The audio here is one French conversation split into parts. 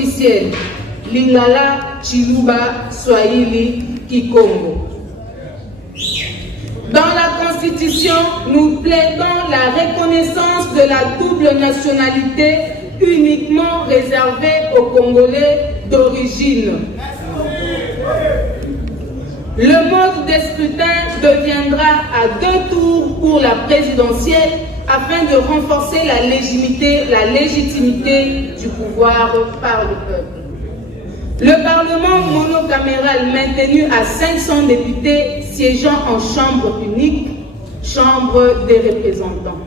officielle, Lingala, Chiluba, Swahili, Kikongo. Dans la Constitution, nous plaidons la reconnaissance de la double nationalité uniquement réservée aux Congolais d'origine. Le mode de scrutin deviendra à 2 tours pour la présidentielle afin de renforcer la légitimité du pouvoir par le peuple. Le Parlement monocaméral maintenu à 500 députés siégeant en chambre unique, chambre des représentants.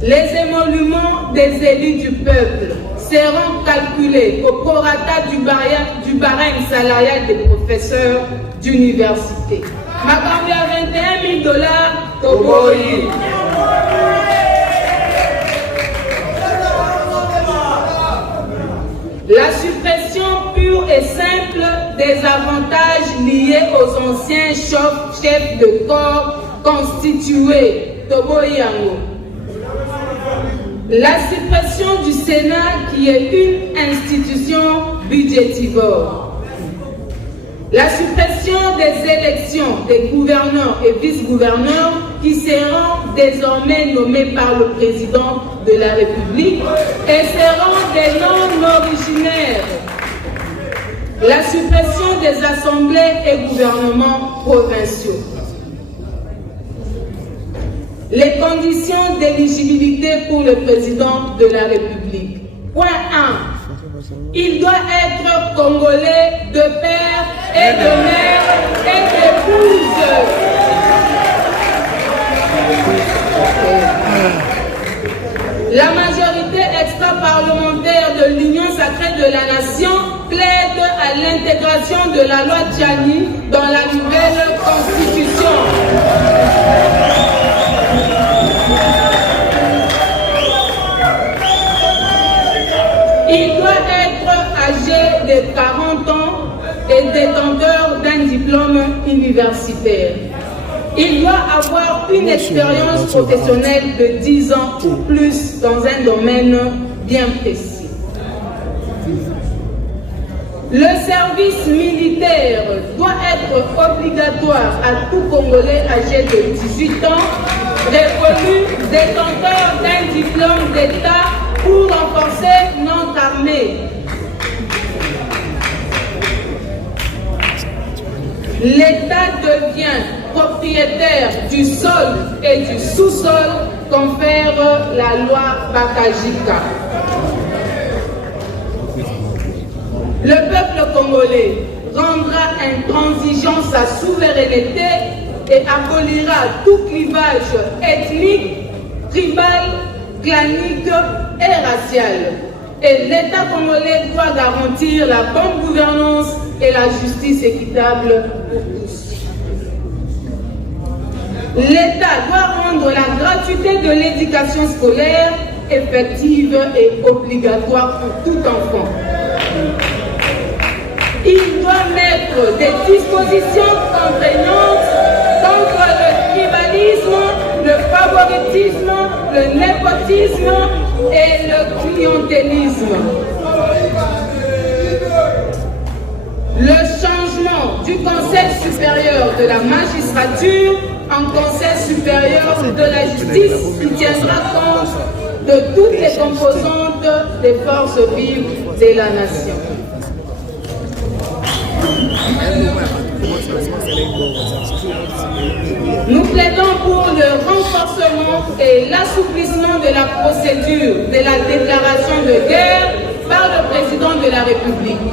Les émoluments des élus du peuple seront calculés au prorata du barème salarial des professeurs d'université. Makambi à $21 000, Toboyi. La suppression pure et simple des avantages liés aux anciens chefs de corps constitués, Toboyango. La suppression du Sénat qui est une institution budgétivore. La suppression des élections des gouverneurs et vice-gouverneurs qui seront désormais nommés par le président de la République et seront des non-originaires. La suppression des assemblées et gouvernements provinciaux. Les conditions d'éligibilité pour le président de la République. Point 1. Il doit être congolais de père et de mère et d'épouse. La majorité extra-parlementaire de l'Union sacrée de la Nation plaide à l'intégration de la loi Tchani dans la nouvelle constitution. Il doit être âgé de 40 ans et détenteur d'un diplôme universitaire. Il doit avoir une expérience professionnelle de 10 ans ou plus dans un domaine bien précis. Le service militaire doit être obligatoire à tout Congolais âgé de 18 ans, révolu, détenteur d'un diplôme d'État pour renforcer notre armée. L'État devient propriétaire du sol et du sous-sol, confère la loi Bakajika. Le peuple congolais rendra intransigeant sa souveraineté et abolira tout clivage ethnique, tribal, clanique et racial. Et l'État congolais doit garantir la bonne gouvernance et la justice équitable pour tous. L'État doit rendre la gratuité de l'éducation scolaire effective et obligatoire pour tout enfant. Il doit mettre des dispositions contraignantes contre le tribalisme, le favoritisme, le népotisme et le clientélisme. Le changement du Conseil supérieur de la magistrature en Conseil supérieur de la justice qui tiendra compte de toutes les composantes des forces vives de la nation. Nous plaidons pour le renforcement et l'assouplissement de la procédure de la déclaration de guerre par le président de la République.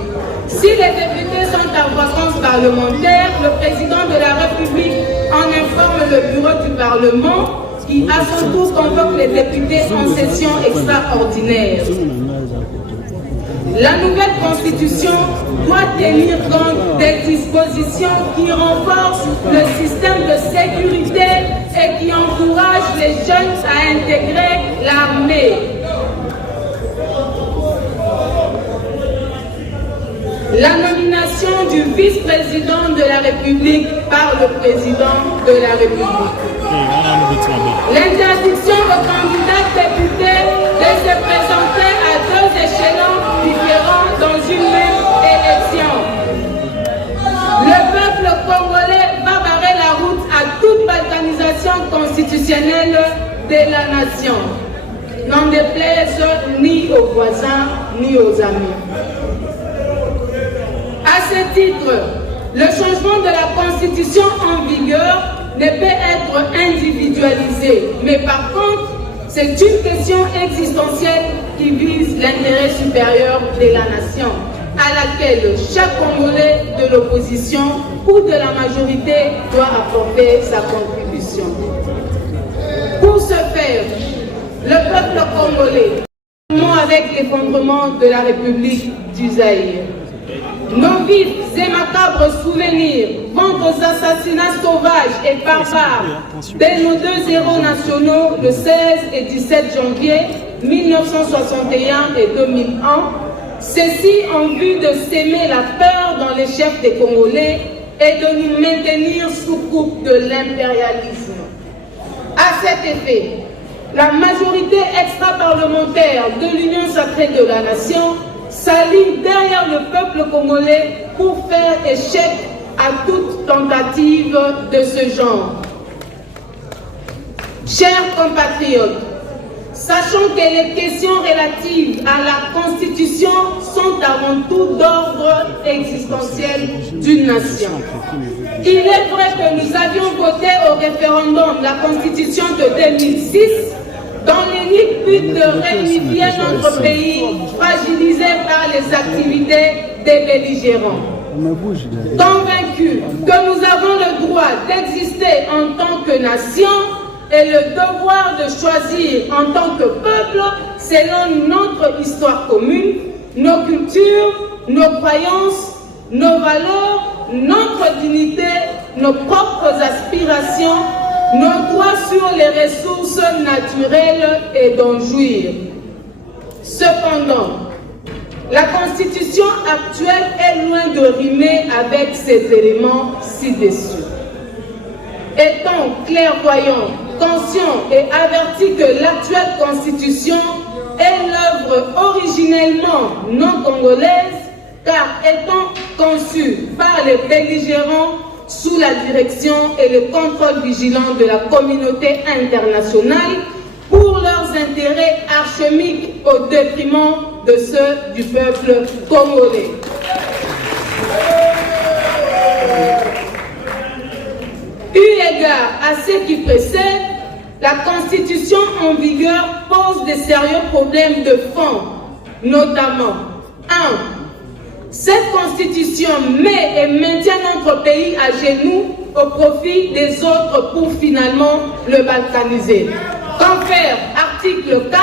Si les députés sont en vacances parlementaires, le président de la République en informe le bureau du Parlement qui à son tour convoque les députés en session extraordinaire. La nouvelle constitution doit tenir compte des dispositions qui renforcent le système de sécurité et qui encouragent les jeunes à intégrer l'armée. La nomination du vice-président de la République par le président de la République. L'interdiction aux candidats députés de se présenter à 2 échelons différents constitutionnelle de la nation, n'en déplaise ni aux voisins ni aux amis. À ce titre, le changement de la Constitution en vigueur ne peut être individualisé, mais par contre, c'est une question existentielle qui vise l'intérêt supérieur de la nation, à laquelle chaque Congolais de l'opposition ou de la majorité doit apporter sa contribution. Pour ce faire, le peuple congolais, avec l'effondrement de la République du Zaïre, nos vifs et macabres souvenirs vont aux assassinats sauvages et barbares de nos deux héros nationaux le 16 et 17 janvier 1961 et 2001, ceci en vue de s'aimer la peur dans les chefs des Congolais et de nous maintenir sous coupe de l'impérialisme. À cet effet, la majorité extra-parlementaire de l'Union sacrée de la nation s'aligne derrière le peuple congolais pour faire échec à toute tentative de ce genre. Chers compatriotes, sachant que les questions relatives à la Constitution sont avant tout d'ordre existentiel d'une nation. Il est vrai que nous avions voté au référendum la Constitution de 2006 dans l'unique but de réunifier notre pays fragilisé par les activités des belligérants. Convaincus que nous avons le droit d'exister en tant que nation et le devoir de choisir en tant que peuple selon notre histoire commune, nos cultures, nos croyances, nos valeurs, notre dignité, nos propres aspirations, nos droits sur les ressources naturelles et d'en jouir. Cependant, la Constitution actuelle est loin de rimer avec ces éléments ci-dessus. Étant clairvoyants, conscients et avertis que l'actuelle Constitution est l'œuvre originellement non congolaise, car étant conçue par les belligérants sous la direction et le contrôle vigilant de la communauté internationale pour leurs intérêts archimiques au détriment de ceux du peuple congolais. Eu égard à ce qui précède, la Constitution en vigueur pose de sérieux problèmes de fond, notamment 1. Cette Constitution met et maintient notre pays à genoux au profit des autres pour finalement le balkaniser. Qu'en faire? Article 4,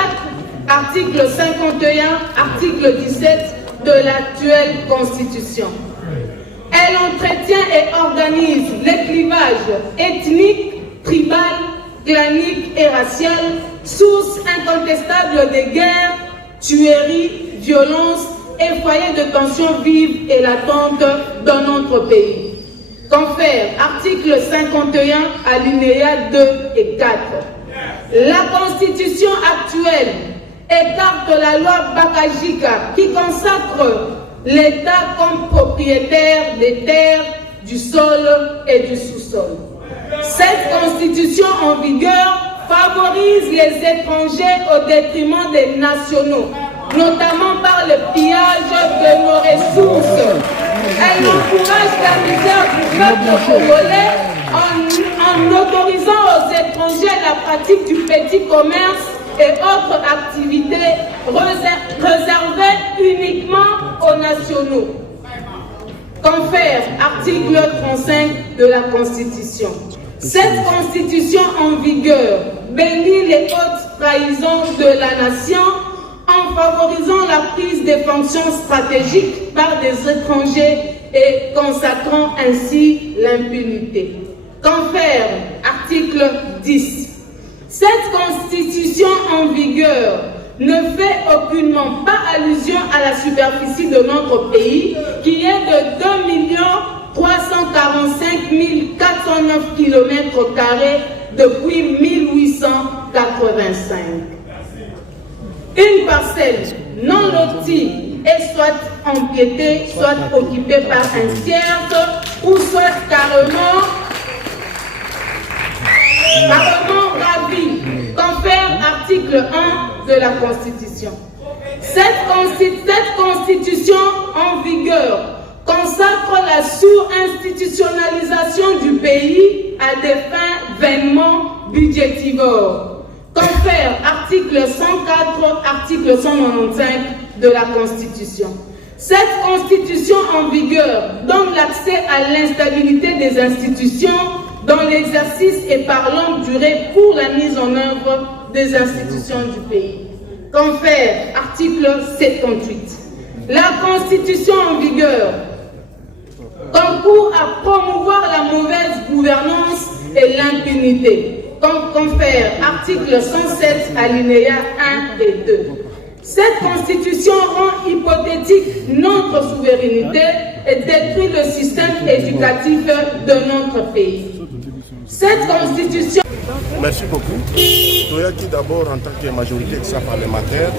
article 51, article 17 de l'actuelle Constitution. Elle entretient et organise les clivages ethniques, tribal, clanique et racial, source incontestable de guerres, tueries, violences et foyers de tensions vives et latentes dans notre pays. Qu'en faire? Article 51, alinéas 2 et 4. La Constitution actuelle écarte la loi Bakajika qui consacre l'État comme propriétaire des terres, du sol et du sous-sol. Cette Constitution en vigueur favorise les étrangers au détriment des nationaux, notamment par le pillage de nos ressources. Elle encourage la misère du peuple congolais en autorisant aux étrangers la pratique du petit commerce et autres activités réservées uniquement aux nationaux. Qu'en faire? Article 35 de la Constitution. Cette Constitution en vigueur bénit les hautes trahisons de la nation en favorisant la prise des fonctions stratégiques par des étrangers et consacrant ainsi l'impunité. Qu'en faire? Article 10. Cette Constitution en vigueur ne fait aucunement pas allusion à la superficie de notre pays qui est de 2 345 409 km² depuis 1885. Une parcelle non lotie est soit empiétée, soit occupée par un tiers, ou soit carrément Parlement ravi, confère article 1 de la Constitution. Cette Constitution en vigueur consacre la sur-institutionnalisation du pays à des fins vainement budgétivores. Confère article 104, article 195 de la Constitution. Cette Constitution en vigueur donne l'accès à l'instabilité des institutions dans l'exercice et par longue durée pour la mise en œuvre des institutions du pays. Confère article 78. La Constitution en vigueur concourt à promouvoir la mauvaise gouvernance et l'impunité. Confère article 107 alinéa 1 et 2. Cette Constitution rend hypothétique notre souveraineté et détruit le système éducatif de notre pays. Cette Constitution... Merci beaucoup. Toyaki d'abord en tant que majorité extra-parlementaire,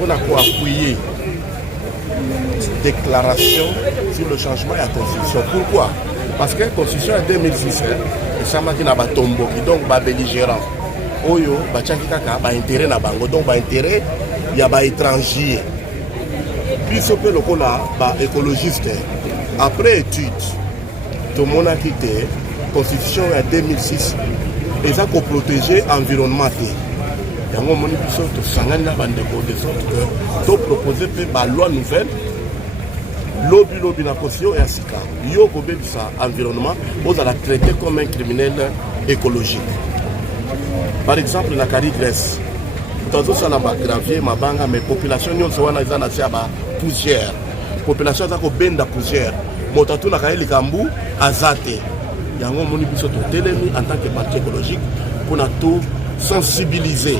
on a appuyer cette déclaration sur le changement de la Constitution. Pourquoi? Parce que la Constitution en 2006, ça m'a dit que donc belligérant. Oyo, intérêt na bango, donc intérêt il y a étranger. Puis ce que le écologiste après étude, tout le monde a quitté la Constitution en 2006. Et ça pour protéger l'environnement. Et on a dit que nous proposer une loi nouvelle. Lobby la Constitution et ainsi de suite. L'environnement, vous allez traiter comme un criminel écologique. Par exemple, dans la Grèce, dans le gravier, mais population nous avons poussière. Population a ben poussière. Motatu na kaeli kambu azate. Yango moni biso to telemi en tant que parti écologique pour tout sensibiliser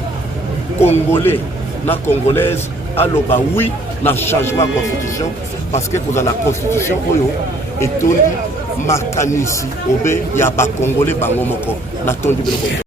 Congolais na Congolaise à l'oba oui na changement de constitution parce que pour la constitution oyo etondi makanisi obe ya ba Congolais bango moko na tondi